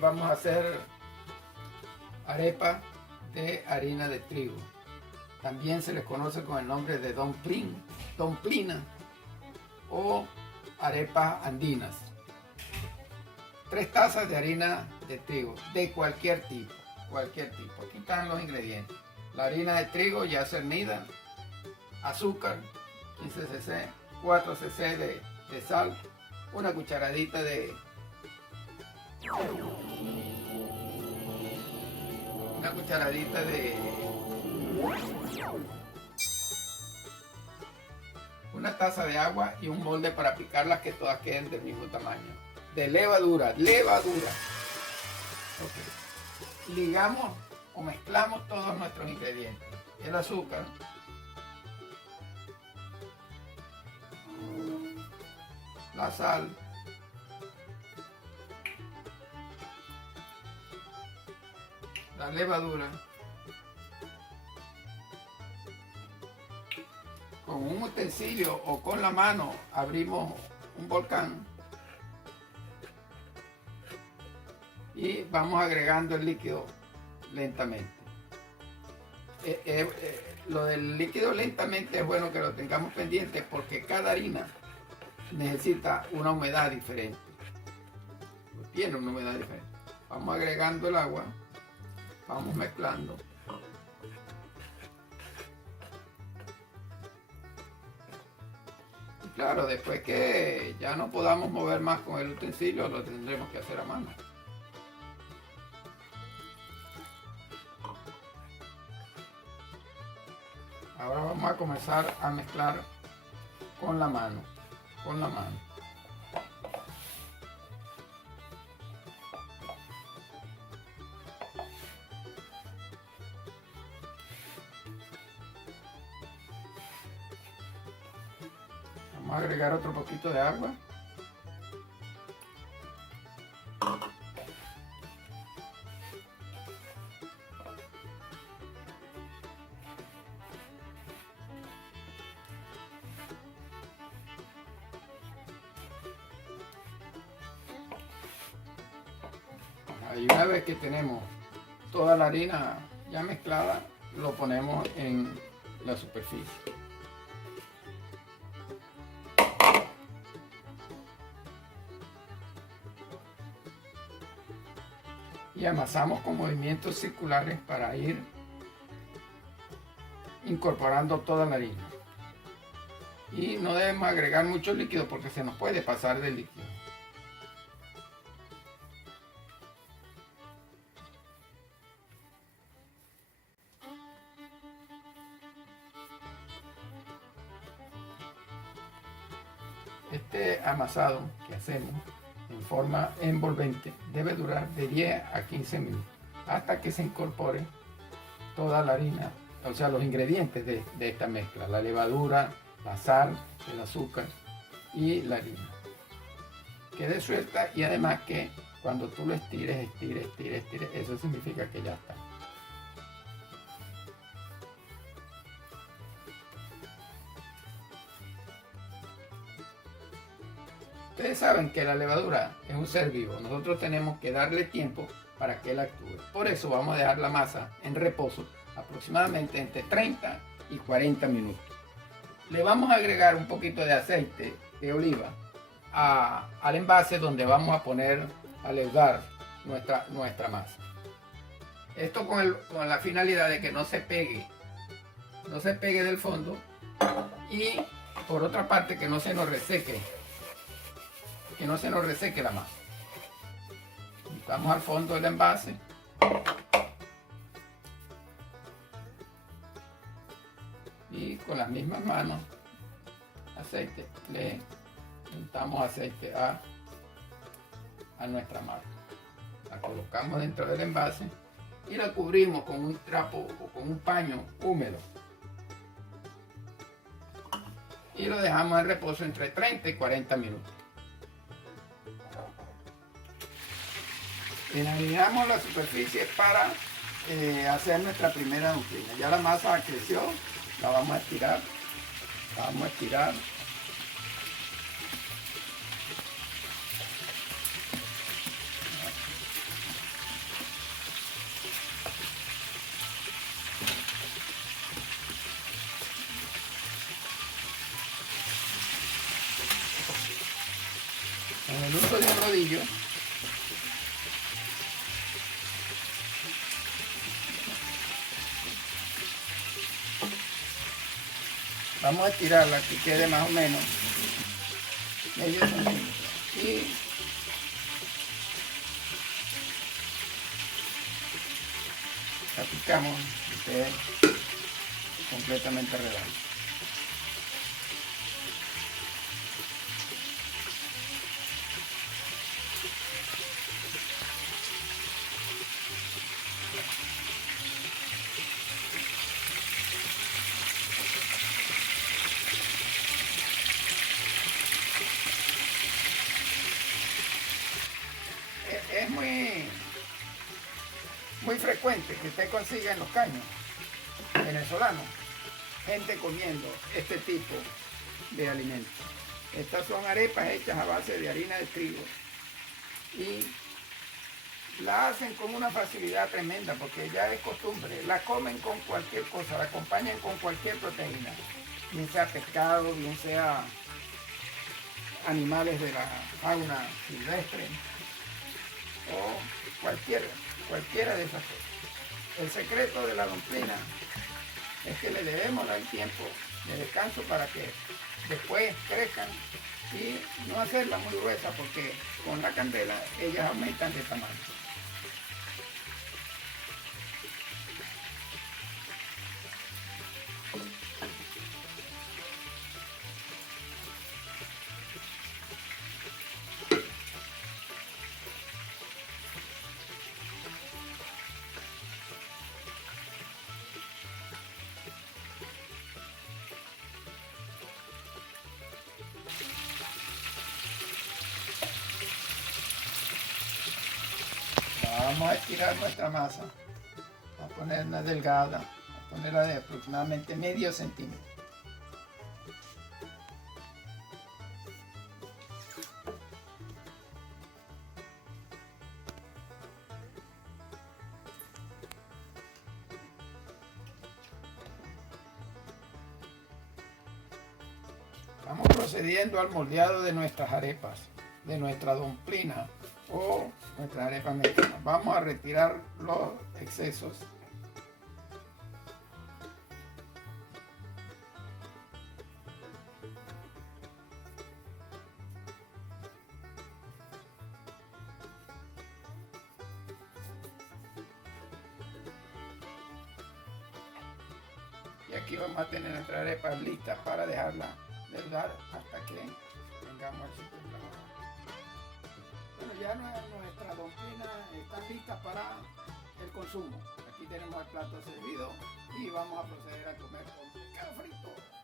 vamos a hacer arepa de harina de trigo. También se les conoce con el nombre de domplina o arepas andinas. 3 tazas de harina de trigo de cualquier tipo. Aquí están los ingredientes. La harina de trigo ya cernida, azúcar, 15 cc, 4 cc de sal, una cucharadita de una taza de agua y un molde para picarlas que todas queden del mismo tamaño. De levadura. Okay. Ligamos o mezclamos todos nuestros ingredientes. El azúcar, la sal, la levadura. Con un utensilio o con la mano abrimos un volcán y vamos agregando el líquido lentamente. Lo del líquido lentamente es bueno que lo tengamos pendiente porque cada harina necesita una humedad diferente. Tiene una humedad diferente. Vamos agregando el agua, vamos mezclando. Y claro, después que ya no podamos mover más con el utensilio, lo tendremos que hacer a mano. Ahora vamos a comenzar a mezclar con la mano. Vamos a agregar otro poquito de agua. Y una vez que tenemos toda la harina ya mezclada, lo ponemos en la superficie. Y amasamos con movimientos circulares para ir incorporando toda la harina. Y no debemos agregar mucho líquido porque se nos puede pasar del líquido. Este amasado que hacemos en forma envolvente debe durar de 10 a 15 minutos hasta que se incorpore toda la harina, o sea, los ingredientes de esta mezcla, la levadura, la sal, el azúcar y la harina. Quede suelta y además que cuando tú lo estires, eso significa que ya está. Ustedes saben que la levadura es un ser vivo. Nosotros tenemos que darle tiempo para que él actúe. Por eso vamos a dejar la masa en reposo aproximadamente entre 30 y 40 minutos. Le vamos a agregar un poquito de aceite de oliva al envase donde vamos a poner a leudar nuestra masa. Esto con la finalidad de que no se pegue del fondo y por otra parte que no se nos reseque la masa. Vamos al fondo del envase. Y con las mismas manos, le untamos aceite a nuestra masa. La colocamos dentro del envase y la cubrimos con un trapo o con un paño húmedo. Y lo dejamos en reposo entre 30 y 40 minutos. Finalizamos la superficie para hacer nuestra primera domplina. Ya la masa creció, la vamos a estirar. el uso de un rodillo, vamos a estirarla que quede más o menos medio centímetro y la picamos que quede completamente redonda. Es muy frecuente que usted consiga en los caños venezolanos gente comiendo este tipo de alimentos. Estas son arepas hechas a base de harina de trigo y la hacen con una facilidad tremenda porque ya es costumbre. La comen con cualquier cosa, la acompañan con cualquier proteína, bien sea pescado, bien sea animales de la fauna silvestre o cualquiera de esas cosas. El secreto de la dumplina es que le debemos dar tiempo de descanso para que después crezcan y no hacerla muy gruesa porque con la candela ellas aumentan de tamaño. Vamos a estirar nuestra masa, a ponerla delgada, a ponerla de aproximadamente medio centímetro. Vamos procediendo al moldeado de nuestras arepas, de nuestra dumplina o nuestras arepas mexicanas. Vamos a retirar los excesos. Y aquí vamos a tener nuestras arepas listas para dejarla delgar hasta que tengamos el sitio trabajado. Bueno, ya nuestras dumplinas están listas para el consumo. Aquí tenemos el plato servido y vamos a proceder a comer con pescado frito.